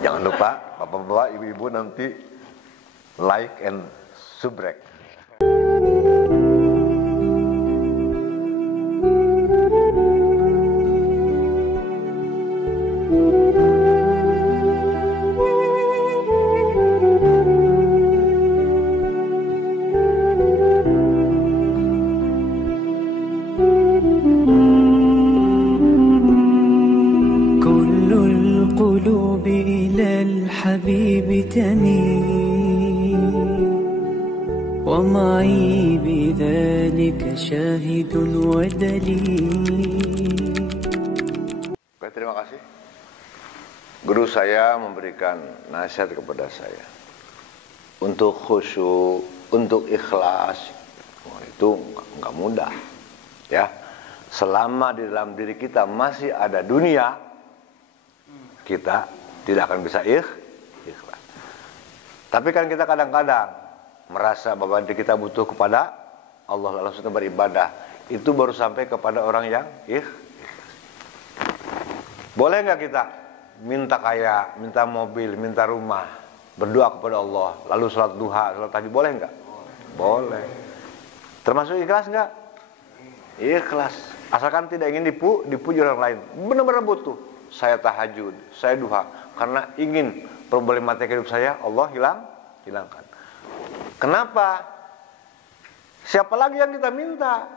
Jangan lupa bapak-bapak, ibu-ibu nanti like and subrek. القلوب إلى الحبيب تميل ومعي بذلك شاهد ودليل. Oke, terima kasih. Guru saya memberikan nasihat kepada saya untuk khusyuk, untuk ikhlas. Itu nggak mudah, ya. Selama di dalam diri kita masih ada dunia, kita tidak akan bisa ikhlas. Tapi kan kita kadang-kadang merasa bahwa kita butuh kepada Allah, lalu kita beribadah. Itu baru sampai kepada orang yang ikhlas. Boleh nggak kita minta kaya, minta mobil, minta rumah, berdoa kepada Allah, lalu sholat duha, sholat tahajud, boleh nggak? Boleh. Termasuk ikhlas nggak? Ikhlas. Asalkan tidak ingin dipuji orang lain. Benar-benar butuh. Saya tahajud, saya duha, karena ingin problematika hidup saya Allah hilangkan. Kenapa? Siapa lagi yang kita minta?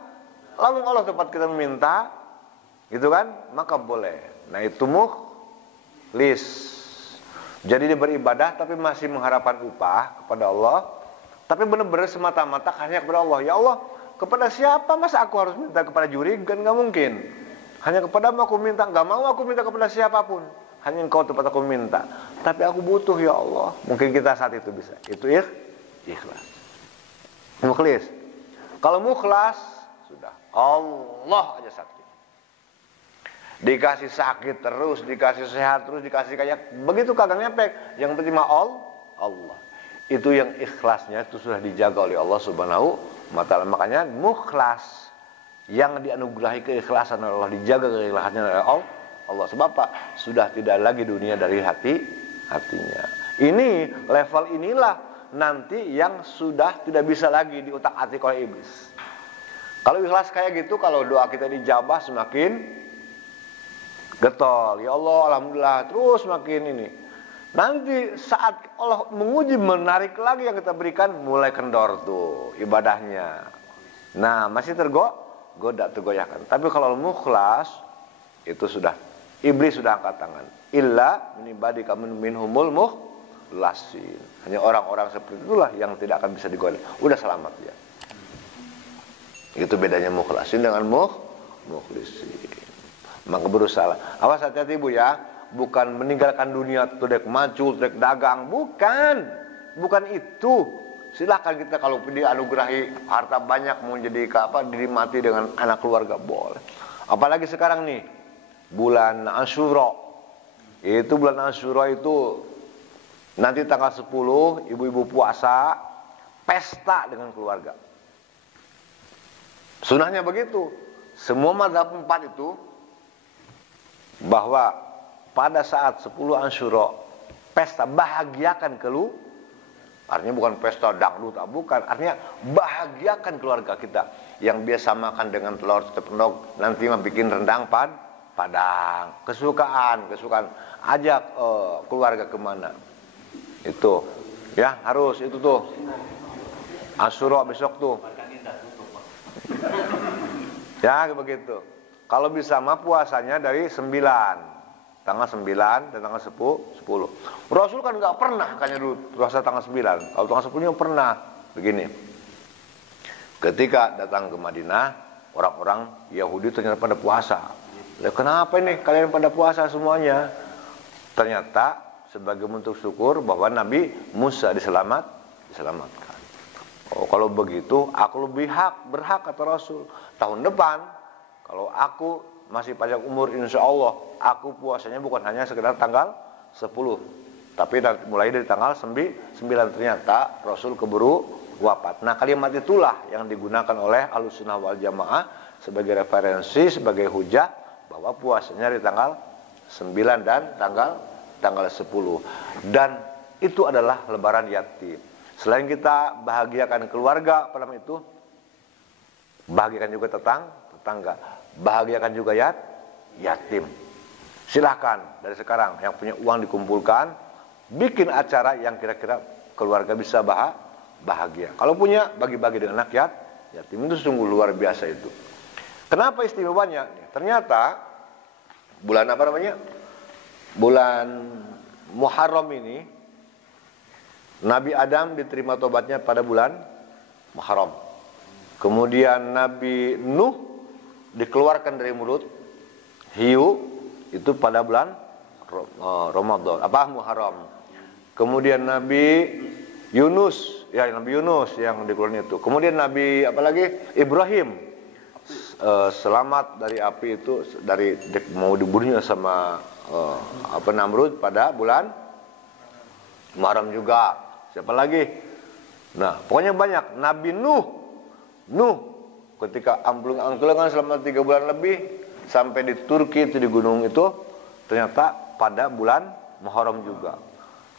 Lalu Allah tempat kita meminta, gitu kan? Maka boleh. Nah itu mukhlis. Jadi dia beribadah tapi masih mengharapkan upah kepada Allah, tapi benar-benar semata-mata hanya kepada Allah. Ya Allah, kepada siapa masa aku harus minta kepada jurigan? Gak mungkin. Hanya kepadamu aku minta, gak mau aku minta kepada siapapun. Hanya engkau tempat aku minta. Tapi aku butuh ya Allah. Mungkin kita saat itu bisa. Itu ikhlas. Mukhlis. Kalau mukhlas, sudah. Allah aja sakit. Dikasih sakit terus, dikasih sehat terus, dikasih kaya. Begitu kagak ngepek. Yang penting Allah. Itu yang ikhlasnya itu sudah dijaga oleh Allah Subhanahu wa ta'ala. Makanya mukhlas. Yang dianugerahi keikhlasan oleh Allah, dijaga keikhlasannya oleh Allah. Sebab Pak, sudah tidak lagi dunia dari hatinya. Ini level inilah nanti yang sudah tidak bisa lagi diutak-atik oleh iblis. Kalau ikhlas kayak gitu, kalau doa kita dijabah semakin getol. Ya Allah, alhamdulillah, terus semakin ini. Nanti saat Allah menguji, menarik lagi yang kita berikan, mulai kendor tuh ibadahnya. Nah, masih tergoda, tergoyahkan. Tapi kalau mukhlas, itu sudah iblis sudah angkat tangan. Illa min ibadika minhumul mukhlasin. Hanya orang-orang seperti itulah yang tidak akan bisa digoda. Udah selamat ya. Itu bedanya mukhlasin dengan mukhlisin. Maka berusaha. Awas hati-hati Bu ya. Bukan meninggalkan dunia tudek macul, tudek dagang, bukan itu. Silahkan kita kalau dianugerahi harta banyak mau jadi diri mati dengan anak keluarga boleh. Apalagi sekarang nih bulan Asyura. Itu bulan Asyura itu nanti tanggal 10 ibu-ibu puasa pesta dengan keluarga. Sunahnya begitu. Semua mazhab 4 itu bahwa pada saat 10 Asyura pesta bahagiakan keluarga. Artinya bukan pesta dangdut, bukan. Artinya bahagiakan keluarga kita. Yang biasa makan dengan telur ceplok, nanti bikin rendang padang. Kesukaan. Ajak keluarga kemana? Itu, ya harus itu tuh. Asyura besok tuh. Ya begitu. Kalau bisa mah puasanya dari 9. Tanggal 9 dan tanggal 10. Rasul kan nggak pernah kayaknya dulu puasa tanggal 9. Kalau tanggal 10 pernah. Begini. Ketika datang ke Madinah, orang-orang Yahudi ternyata pada puasa. Kenapa ini kalian pada puasa semuanya? Ternyata sebagai bentuk syukur bahwa Nabi Musa diselamatkan. Oh, kalau begitu aku lebih berhak kata Rasul. Tahun depan kalau aku masih panjang umur, insya Allah aku puasanya bukan hanya sekedar tanggal 10, tapi mulai dari tanggal 9. Ternyata Rasul keburu wafat. Nah kalimat itulah yang digunakan oleh Ahlussunnah wal Jamaah sebagai referensi, sebagai hujah bahwa puasanya di tanggal 9 dan tanggal tanggal 10. Dan itu adalah lebaran yatim. Selain kita bahagiakan keluarga pada malam itu, bahagiakan juga tetangga, bahagiakan juga yatim. Silahkan dari sekarang yang punya uang dikumpulkan, bikin acara yang kira-kira keluarga bisa bahagia. Kalau punya, bagi-bagi dengan anak yatim. Itu sungguh luar biasa itu. Kenapa istimewanya? Ternyata bulan apa namanya? Bulan Muharram ini, Nabi Adam diterima tobatnya pada bulan Muharram. Kemudian Nabi Nuh dikeluarkan dari mulut hiu itu pada bulan Ramadan, Muharram. Kemudian Nabi Yunus yang dikeluarkan itu. Kemudian Nabi Ibrahim selamat dari api itu, dari mau dibunuhnya sama Namrud pada bulan Muharram juga. Siapa lagi? Nah, pokoknya banyak. Nabi Nuh ketika angklungan selama 3 bulan lebih sampai di Turki itu, di gunung itu, ternyata pada bulan Muharram juga.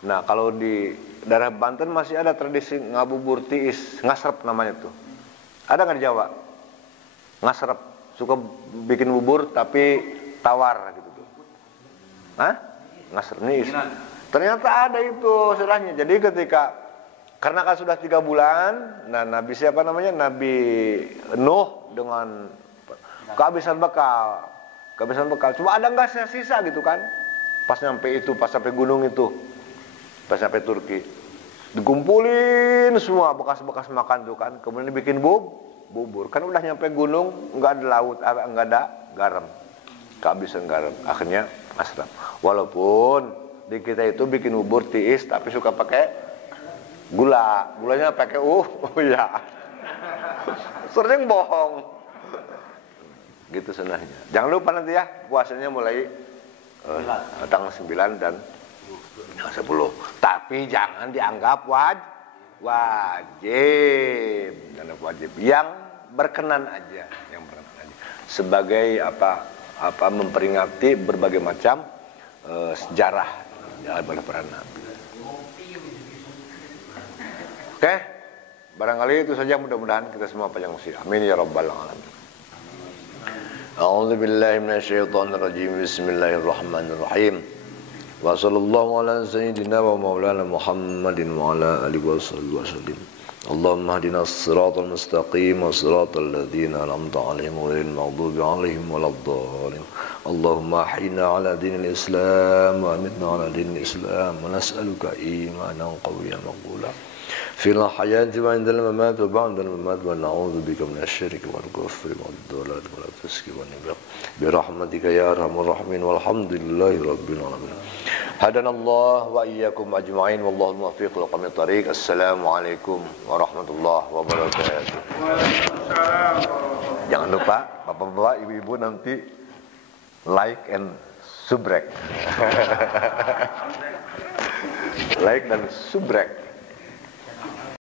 Nah, kalau di daerah Banten masih ada tradisi ngabubur tiis, ngasrep namanya tuh. Ada nggak di Jawa? Ngasrep, suka bikin bubur tapi tawar gitu tuh. Hah? Ngasrep niis. Ternyata ada itu istilahnya. Jadi karena kan sudah 3 bulan, nah Nabi Nuh dengan kehabisan bekal. Cuma ada nggak sisa gitu kan? Pas sampai gunung itu, pas sampai Turki, dikumpulin semua bekas-bekas makan tuh kan. Kemudian dibikin bubur. Kan udah nyampe gunung, nggak ada laut, nggak ada garam, kehabisan garam. Akhirnya asram. Walaupun di kita itu bikin bubur tiis tapi suka pakai gulanya pakai ya. Sering bohong. Gitu senahnya. Jangan lupa nanti ya, puasanya mulai tanggal 9 dan 10. Tapi jangan dianggap wajib. Yang berkenan aja, sebagai memperingati berbagai macam sejarah daripada para nabi. Oke, barangkali itu saja, mudah-mudahan kita semua panjang usia. Amin ya rabbal alamin. A'udzu billahi minasyaitonir rajim. Bismillahirrahmanirrahim. Wa sallallahu ala sayyidina wa maulana Muhammadin wa ala alihi wasallam. Allahumma hdinas siratal mustaqim wa siratal ladzina an'amta 'alaihim ghairil maghdubi 'alaihim waladdallin. Allahumma ahyina 'ala dinil Islam wa amitna 'ala dinil Islam wa nas'aluka imanan qawiyyan maqbula fil hayati wa 'indal mamati wa ba'dal mamati wa na'udzu bika minasy syirki wal kufri wad dhalal wal fisqi wan nifaq bi rahmatika ya arhamar rahimin walhamdulillahi rabbil alamin. Hadanallah wa iyyakum ajma'in wallahu muwaffiq liqamit thariq. Assalamualaikum warahmatullahi wabarakatuh. Jangan lupa bapak-bapak, ibu-ibu nanti like and subrek. Like dan subrek.